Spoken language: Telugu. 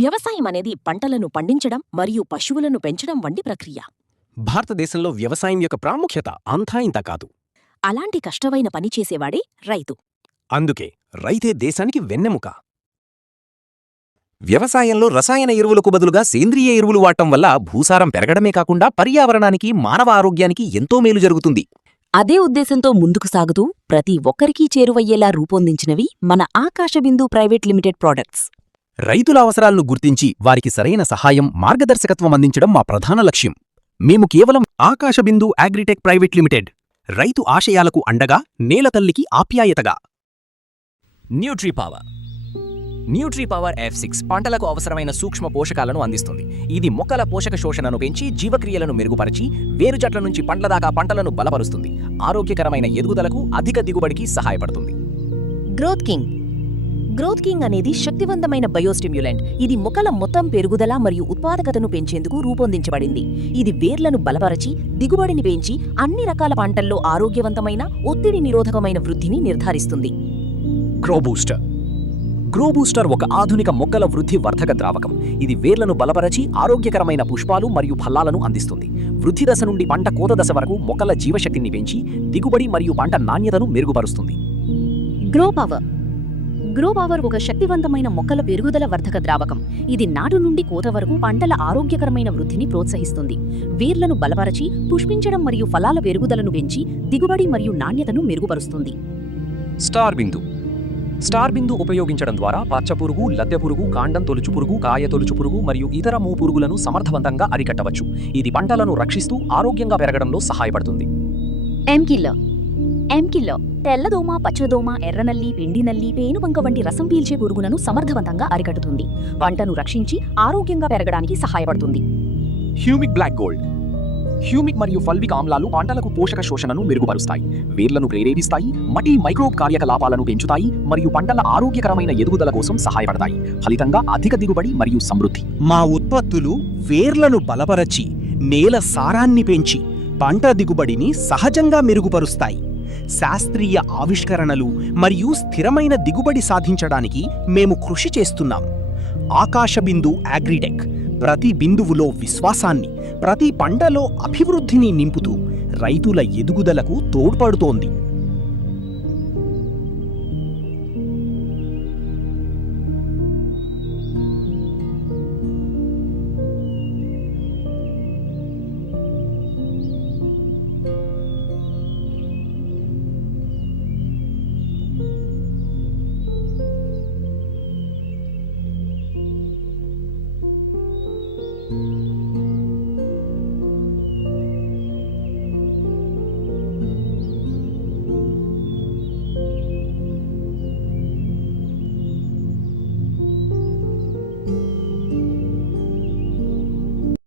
వ్యవసాయం అనేది పంటలను పండించడం మరియు పశువులను పెంచడం వంటి ప్రక్రియ. భారతదేశంలో వ్యవసాయం యొక్క ప్రాముఖ్యత అంతా ఇంత కాదు. అలాంటి కష్టమైన పని చేసేవాడే రైతు. అందుకే రైతే దేశానికి వెన్నెముక. వ్యవసాయంలో రసాయన ఎరువులకు బదులుగా సేంద్రియ ఎరువులు వాడటం వల్ల భూసారం పెరగడమే కాకుండా పర్యావరణానికి, మానవ ఆరోగ్యానికి ఎంతో మేలు జరుగుతుంది. అదే ఉద్దేశంతో ముందుకు సాగుతూ ప్రతి ఒక్కరికీ చేరువయ్యేలా రూపొందించినవి మన ఆకాశబిందు ప్రైవేట్ లిమిటెడ్ ప్రాడక్ట్స్. రైతుల అవసరాలను గుర్తించి వారికి సరైన సహాయం, మార్గదర్శకత్వం అందించడం మా ప్రధాన లక్ష్యం. మేము కేవలం ఆకాశబిందు అగ్రిటెక్ ప్రైవేట్ లిమిటెడ్, రైతు ఆశయాలకు అండగా, నేలతల్లికి ఆప్యాయతగా. న్యూట్రీపవర్ F6 పంటలకు అవసరమైన సూక్ష్మ పోషకాలను అందిస్తుంది. ఇది మొక్కల పోషక శోషణను పెంచి, జీవక్రియలను మెరుగుపరిచి, వేరుజట్ల నుంచి పండ్ల దాకా పంటలను బలపరుస్తుంది. ఆరోగ్యకరమైన ఎదుగుదలకు, అధిక దిగుబడికి సహాయపడుతుంది. గ్రోత్ కింగ్ అనేది శక్తివంతమైన బయోస్టిమ్యులెంట్. ఇది మొక్కల మొత్తం పెరుగుదల మరియు ఉత్పాదకతను పెంచేందుకు రూపొందించబడింది. ఇది వేర్లను బలపరచి, దిగుబడిని పెంచి, అన్ని రకాల పంటల్లో ఆరోగ్యవంతమైన, ఒత్తిడి నిరోధకమైన వృద్ధిని నిర్ధారిస్తుంది. గ్రోబూస్టర్ ఒక ఆధునిక మొక్కల వృద్ధి వర్ధక ద్రావకం. ఇది వేర్లను బలపరచి, ఆరోగ్యకరమైన పుష్పాలు మరియు ఫలాలను అందిస్తుంది. వృద్ధి దశ నుండి పంట కోత దశ వరకు మొక్కల జీవశక్తిని పెంచి, దిగుబడి మరియు పంట నాణ్యతను మెరుగుపరుస్తుంది. గ్రో పవర్ ఒక శక్తివంతమైన మొక్కల పెరుగుదల వర్ధక ద్రావకం. ఇది నాటు నుండి కోత వరకు పంటల ఆరోగ్యకరమైన వృద్ధిని ప్రోత్సహిస్తుంది. వేర్లను బలపరచి, పుష్పించడం మరియు ఫలాల పెరుగుదలను పెంచి, దిగుబడి మరియు నాణ్యతను మెరుగుపరుస్తుంది. స్టార్ బిందు ఉపయోగించడం ద్వారా పచ్చపురుగు, లద్దెపురుగు, కాండం తొలుచు పురుగు, కాయ తొలుచు పురుగు మరియు ఇతర పురుగులను సమర్థవంతంగా అరికట్టవచ్చు. ఇది పంటలను రక్షిస్తూ ఆరోగ్యంగా పెరగడంలో సహాయపడుతుంది. ఎంకిల్లో తెల్లదోమ, పచ్చదోమ, ఎర్రనల్లి, పిండినల్లి, పేనుబంక వంటి రసం పీల్చే పురుగులను సమర్థవంతంగా అరికట్టుతుంది. పంటను రక్షించి ఆరోగ్యంగా పెరగడానికి సహాయపడుతుంది. హ్యూమిక్ మరియు ఫల్విక్ ఆమ్లాలు పంటలకు పోషక శోషణను మెరుగుపరుస్తాయి, వేర్లను ప్రేరేపిస్తాయి, మట్టి మైక్రోబ్ కార్యకలాపాలను పెంచుతాయి మరియు పంటల ఆరోగ్యకరమైన ఎదుగుదల కోసం సహాయపడతాయి. ఫలితంగా అధిక దిగుబడి మరియు సమృద్ధి. మా ఉత్పత్తులు వేర్లను బలపరచి, నేల సారాన్ని పెంచి, పంట దిగుబడిని సహజంగా మెరుగుపరుస్తాయి. శాస్త్రీయ ఆవిష్కరణలు మరియు స్థిరమైన దిగుబడి సాధించడానికి మేము కృషి చేస్తున్నాం. ఆకాశబిందు అగ్రిటెక్ ప్రతి బిందువులో విశ్వాసాన్ని, ప్రతి పంటలో అభివృద్ధిని నింపుతూ రైతుల ఎదుగుదలకు తోడ్పడుతోంది.